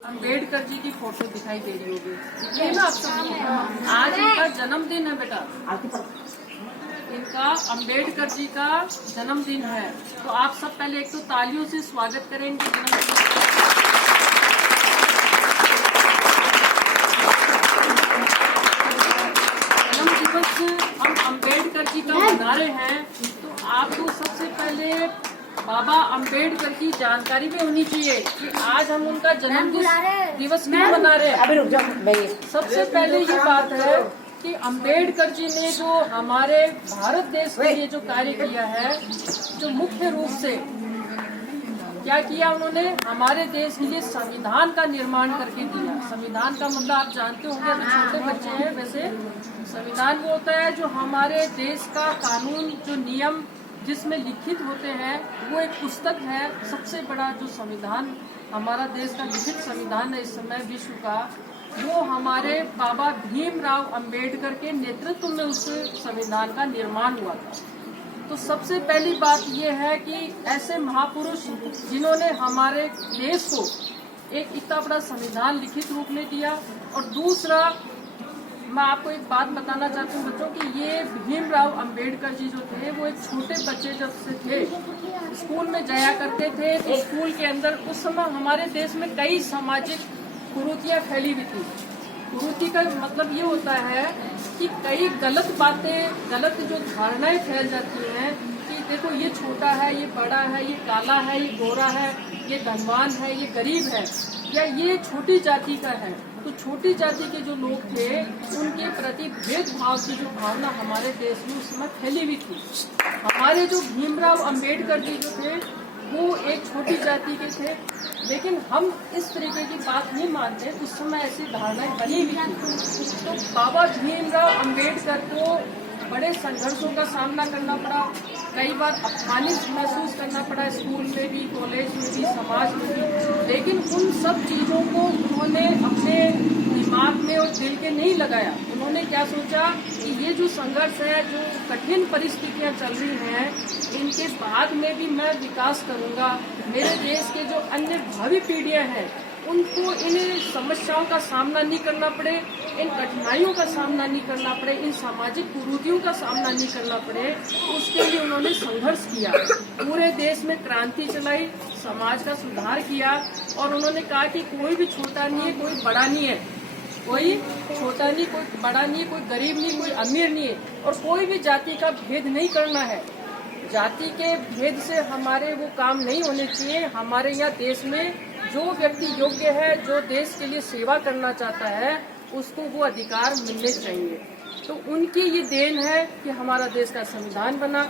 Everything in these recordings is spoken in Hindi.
अम्बेडकर जी की फोटो दिखाई दे रही होगी, ये ना आप सब। आज इनका जन्मदिन है बेटा, इनका अम्बेडकर जी का जन्मदिन है। तो आप सब पहले एक तो तालियों से स्वागत करें इनके जन्मदिन। जन्म दिवस हम अम्बेडकर जी का मना रहे हैं, तो आपको सबसे पहले बाबा अम्बेडकर की जानकारी भी होनी चाहिए कि आज हम उनका जन्म दिवस क्यों मना रहे हैं। सबसे पहले ये बात है कि अम्बेडकर जी ने जो हमारे भारत देश के लिए जो कार्य किया है, जो मुख्य रूप से क्या किया उन्होंने, हमारे देश के लिए संविधान का निर्माण करके दिया। संविधान का मतलब आप जानते होंगे, अभी छोटे बच्चे हैं। वैसे संविधान वो होता है जो हमारे देश का कानून, जो नियम जिसमें लिखित होते हैं, वो एक पुस्तक है। सबसे बड़ा जो संविधान हमारा देश का लिखित संविधान है इस समय विश्व का, वो हमारे बाबा भीमराव अंबेडकर के नेतृत्व में उस संविधान का निर्माण हुआ था। तो सबसे पहली बात ये है कि ऐसे महापुरुष जिन्होंने हमारे देश को एक इतना बड़ा संविधान लिखित रूप में दिया। और दूसरा, मैं आपको एक बात बताना चाहती हूँ बच्चों कि ये भीमराव अंबेडकर जी जो थे, वो एक छोटे बच्चे जब से थे, स्कूल में जाया करते थे। तो स्कूल के अंदर उस समय हमारे देश में कई सामाजिक कुरीतियाँ फैली हुई थी। कुरीति का मतलब ये होता है कि कई गलत बातें, गलत जो धारणाएं फैल जाती हैं कि देखो ये छोटा है, ये बड़ा है, ये काला है, ये गोरा है, ये धनवान है, ये गरीब है, या ये छोटी जाति का है। तो छोटी जाति के जो लोग थे, उनके प्रति भेदभाव की जो भावना हमारे देश में उस समय फैली हुई थी। हमारे जो भीमराव अंबेडकर जी जो थे, वो एक छोटी जाति के थे, लेकिन हम इस तरीके की बात नहीं मानते। उस समय ऐसी धारणाएं बनी हुई थी। तो बाबा भीमराव अंबेडकर को बड़े संघर्षों का सामना करना पड़ा, कई बार अपमानित महसूस करना पड़ा, स्कूल में भी, कॉलेज में भी, समाज में भी। लेकिन उन सब चीजों को उन्होंने अपने दिमाग में और दिल के नहीं लगाया। उन्होंने क्या सोचा कि ये जो संघर्ष है, जो कठिन परिस्थितियां चल रही हैं, इनके बाद में भी मैं विकास करूंगा। मेरे देश के जो अन्य भावी पीढ़ियां हैं, उनको इन समस्याओं का सामना नहीं करना पड़े, इन कठिनाइयों का सामना नहीं करना पड़े, इन सामाजिक कुरीतियों का सामना नहीं करना पड़े, उसके लिए उन्होंने संघर्ष किया। पूरे देश में क्रांति चलाई, समाज का सुधार किया। और उन्होंने कहा कि कोई भी छोटा नहीं है, कोई बड़ा नहीं है, कोई छोटा नहीं, कोई बड़ा नहीं, कोई गरीब नहीं, कोई अमीर नहीं है, और कोई भी जाति का भेद नहीं करना है। जाति के भेद से हमारे वो काम नहीं होने चाहिए। हमारे यहाँ देश में जो व्यक्ति योग्य है, जो देश के लिए सेवा करना चाहता है, उसको वो अधिकार मिलने चाहिए। तो उनकी ये देन है कि हमारा देश का संविधान बना,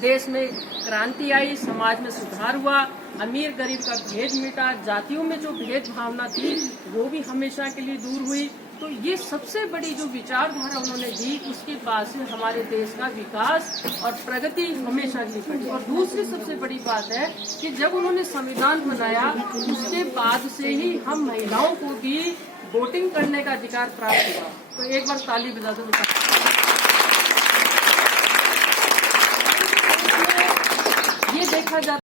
देश में क्रांति आई, समाज में सुधार हुआ, अमीर गरीब का भेद मिटा, जातियों में जो भेद भावना थी वो भी हमेशा के लिए दूर हुई। तो ये सबसे बड़ी जो विचारधारा उन्होंने दी, उसके बाद से हमारे देश का विकास और प्रगति हमेशा की बढ़ी। और दूसरी सबसे बड़ी बात है कि जब उन्होंने संविधान बनाया, उसके बाद से ही हम महिलाओं को भी वोटिंग करने का अधिकार प्राप्त हुआ। तो एक बार ताली बजा दो बेटा। ये देखा जाता